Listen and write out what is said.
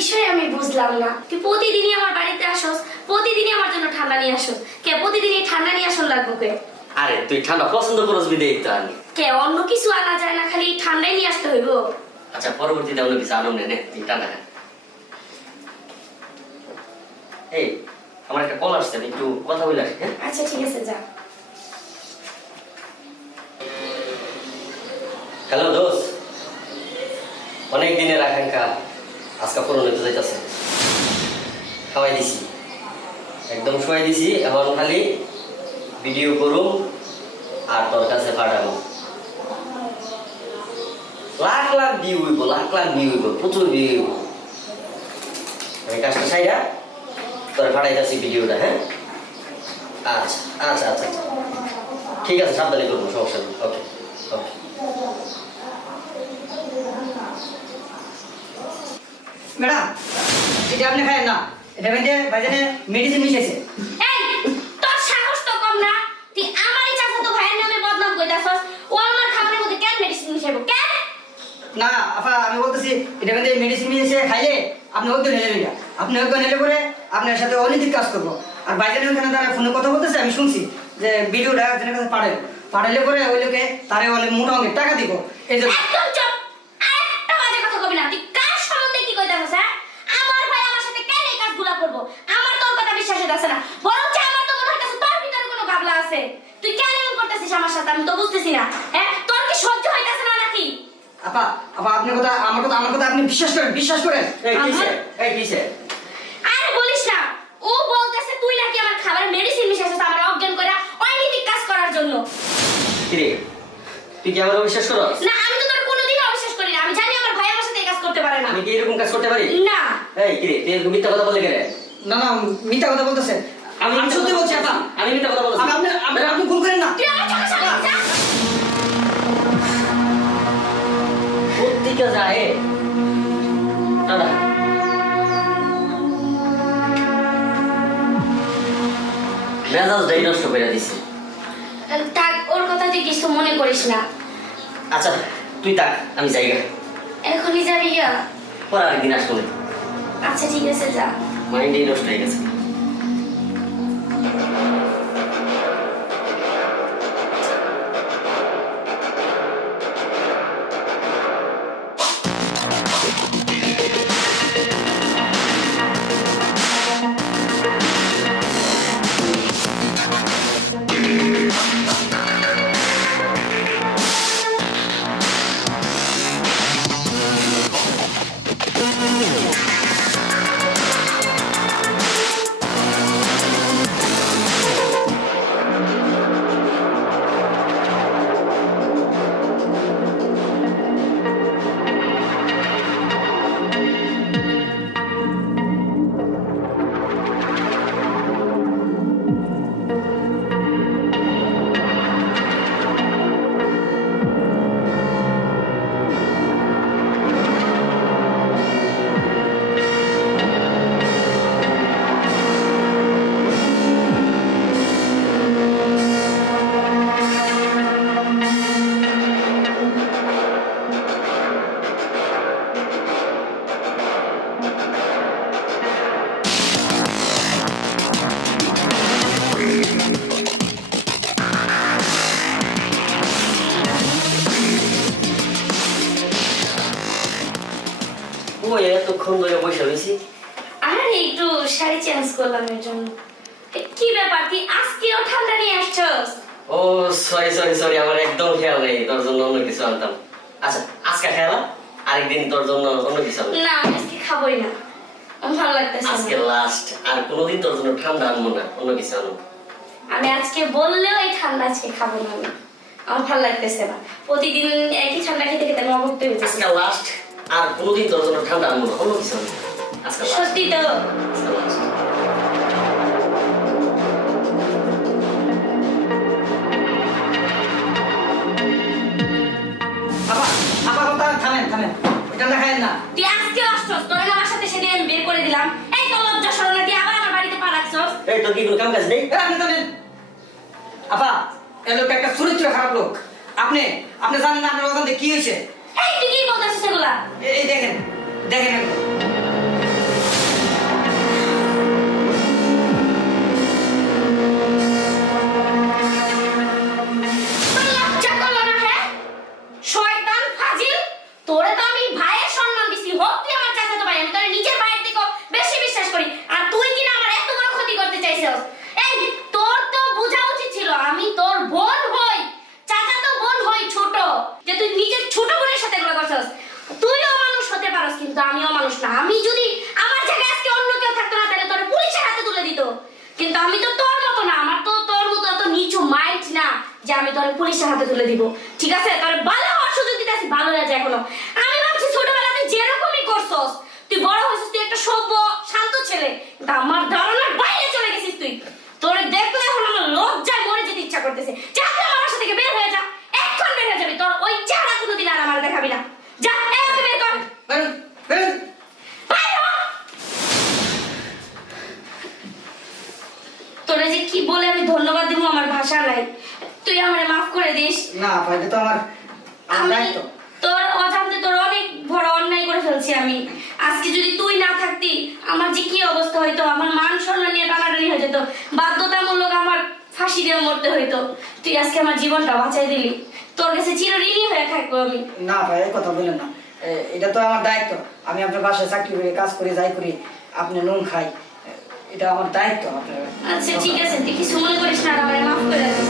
বিষয় আমি বুঝলাম না, তুই প্রতিদিনই আমার বাড়িতে আসস, প্রতিদিনই আমার জন্য ঠান্ডা নিয়ে আসস, কে প্রতিদিনই ঠান্ডা নিয়ে আসন লাগবো কে? আরে তুই ঠান্ডা পছন্দ করস বিদেই তো আনি। কে অন্য কিছু আনা যায় না, খালি ঠান্ডাই নিয়ে আসতে হইব? আচ্ছা পরবর্তীতে অন্য কিছু আনো নে তুই ঠান্ডা। এই আমার একটা কল আসছে, একটু কথা বলে আসি। হ্যাঁ আচ্ছা ঠিক আছে, যা। হ্যালো দোস্ত, অনেক দিনের আকাঙ্ক্ষা আজকে পূরণ হতে যাইতেছে। খাওয়াই দিছি, একদম শোয়াই দিছি, এখন খালি ভিডিও করুম আর তোর কাছে পাঠাবো। লাখ লাখ ভিউ হইব, লাখ লাখ ভিউ হইব, প্রচুর ভিউ হইব। আমি কাজটা ছাইরা তোরে পাঠাইতেছি ভিডিওটা। হ্যাঁ আচ্ছা আচ্ছা আচ্ছা আচ্ছা ঠিক আছে, সাবধানে করবো, সমস্যা নেই। ওকে ওকে। ম্যাডাম, এটা আপনি খায় না, এটা মধ্যে বাজারে মেডিসিন মিশাইছে। এই তোর সাহস তো কম না, তুই আমারই চাচাতো ভাইয়ের নামে বদনাম কইতাছস। ও আমার খাবারের মধ্যে কেন মেডিসিন মিশাইবো? কেন? না আপা, আমি বলতেছি এটা মধ্যে মেডিসিন মিশিয়ে খাইলে আপনি অজ্ঞান হয়ে যাবেন। আপনি অজ্ঞান হলে পরে আপনার সাথে অনৈতিক কাজ করবো। আর বাজারে ওখানে তারা ফোনে কথা বলতেছে, আমি শুনছি যে ভিডিওটা একজনের কাছে পাঠাইলে পরে ওই লোকে তারে অনেক মোটা অঙ্কের টাকা দিব। এই জন্য একদম চুপ, একটা বাজে কথা কবি না। তুই কার সম্বন্ধে কি কইতাছস? হ্যাঁ, আমার ভাই আমার সাথে কেন এই কাজগুলো করবো? আমার তোর কথা বিশ্বাস হইতাছে না, বরঞ্চ আমার তো মনে হইতাছে তোর ভিতরে কোনো গাবলা আছে। তুই কেন এমন করতেছিস আমার সাথে? আমি তো বুঝতেছি না। হ্যাঁ, তোর কি সহ্য হইতাছে না নাকি? আপা আপা আপনার কথা আমার কথা আপনি বিশ্বাস করেন, বিশ্বাস করেন। এই কিসে এই কিসে? আর বলিস না, ও বলতেছে তুই নাকি আমার খাবারে মেডিসিন মিশাইছিস আমার অজ্ঞান কইরা অনৈতিক কাজ করার জন্য। কি রে, তুই কি আমার বিশ্বাস করস? না, আমি তো তোর কোনোদিনও অবিশ্বাস করি না। আমি জানি আমার ভাই আমার সাথে এই কাজ করতে পারে না। আমি কি এরকম কাজ করতে পারি? না। এই কি রে, তুই এরকম মিথ্যা কথা বলে গেলে? না না, মিথ্যা কথা বলতেছে। আমি সত্যি বলছি আপা, আমি মিথ্যা কথা বলছি। আপনি ভুল করেন না। তুই আমার চোখের সামনে যা। কোত্থেকে যায় দাদা? মেজাজটাই নষ্ট করে দিছে। থাক, ওর কথা তুই কিছু মনে করিস না। আচ্ছা তুই থাক, আমি যাইগা। এখনই যাবি গা? পরে আরেকদিন আসবো। আচ্ছা ঠিক আছে, যা। মাইন্ডই নষ্ট হয়ে গেছে। ওই এতক্ষণ ধরে বসে রয়েছি। আরে একটু শাড়ি চেঞ্জ করলাম এর জন্য। কি ব্যাপার, তুই আজকেও ঠান্ডা নিয়ে আসছস? ও সরি সরি সরি, আমার একদম খেয়াল নেই, তোর জন্য অন্য কিছু আনতাম। আচ্ছা আজকে খেয়াল, আরেকদিন তোর জন্য অন্য কিছু আনতাম। না, আমি আজকে খাবোই না, আমার ভালো লাগতেছে আজকে না। লাস্ট, আর কোনোদিন তোর জন্য ঠান্ডা আনবো না, অন্য কিছু আনবো। আমি আজকে বললেও এই ঠান্ডা আজকে খাবো না আমি। আমার ভালো লাগতেছে না। প্রতিদিন একই ঠান্ডা খেতে খেতে আমি অভুক্ত হয়ে যাচ্ছি। আজকে লাস্ট, আর কোনোদিন তোর জন্য ঠান্ডা আনবো না, অন্য কিছু আনবো। আজকে last, সত্যি তো? আজকে last। আপা আপা কথা থামেন থামেন, এটা দেখায়েন না। তুই আজকে আসছস, তোর আমার সাথে সেদিন আমি বের করে দিলাম। এই তো লজ্জা শরম নাকি আবার আমার বাড়িতে পা রাখছস? এই তোর কি কোনো কাম কাজ নেই? এ, আপনি জানেন আপা, এই লোকটা একটা চরিত্র খারাপ লোক। আপনি আপনি জানেন না আপনার ওখানে কি হয়েছে? এই তুই কি বলতেছিস এগুলা? এই দেখেন দেখেন এগুলো। তোর লজ্জা করলো না? হ্যাঁ, শয়তান ফাজিল, তোরে তো আমি ভাইয়ের সম্মান দিছি, হোক তুই আমার চাচাতো ভাই, আমি তোরে নিজের ভাইয়ের থেকেও বেশি বিশ্বাস করি, আর তুই কিনা আমার এত বড় ক্ষতি করতে চাইছস। এই তোর তো বোঝা উচিত ছিল আমি তোর বোন হই, চাচাতো বোন হই ছোট, যে তুই নিজের ছোট বোনের সাথে এগুলো করছস। তুইও মানুষ হতে পারস কিন্তু আমিও মানুষ না। আমি যদি আমার জায়গায় আজকে অন্য কেউ থাকতো না তাহলে তোর পুলিশের হাতে তুলে দিত, কিন্তু আমি তো তোর মতো না, আমার তো তোর মতো এত নিচু মাইন্ড না যে আমি তোর পুলিশের হাতে তুলে দিব। ঠিক আছে, তোর ভালো হওয়ার সুযোগ দিতে আছি, ভালো হয়ে যায় এখনো। আমি ভাবছি ছোটবেলা তুই যেরকমই করছস, তুই বড় হয়েছিস, তুই একটা সভ্য শান্ত ছেলে, কিন্তু আমার ধারণার বাইরে চলে গেছিস তুই। তোরে দেখলে এখন আমার লজ্জায় মরে যেতে ইচ্ছা করতেছে। যা তুই আমার বাসা থেকে বের হয়ে যা, এখন বের হয়ে যাবি, তোর ওই চেহারা কোনোদিন আর আমার দেখাবি না। যা, একে বের কর, বেরোন বেরোন। বাইর হ। তোরে যে কি বলে আমি ধন্যবাদ দিব আমার ভাষা নাই, তুই আমারে মাফ করে দিস। না আপা, এটা তো আমার আমি দায়িত্ব। তোর অজান্তে তোর অনেক বড় অন্যায় করে ফেলছি আমি। আজকে যদি তুই না থাকতি আমার যে কি অবস্থা হইতো, আমার মান সম্মান নিয়ে টানাটানি হয়ে যেত, বাধ্যতামূলক আমার ফাঁসি দিয়ে মরতে হইতো। তুই আজকে আমার জীবনটা বাঁচাই দিলি, তোর কাছে চিরঋণী হয়ে থাকবো আমি। না ভাই, এই কথা বলেন না। এটা তো আমার দায়িত্ব। আমি আপনার বাসায় চাকরি করি, কাজ করি, যাই করি, আপনি নুন খাই, এটা আমার দায়িত্ব আপনার। আচ্ছা ঠিক আছে, তুই কিছু মনে করিস না, আর আমারে মাফ করে দিস।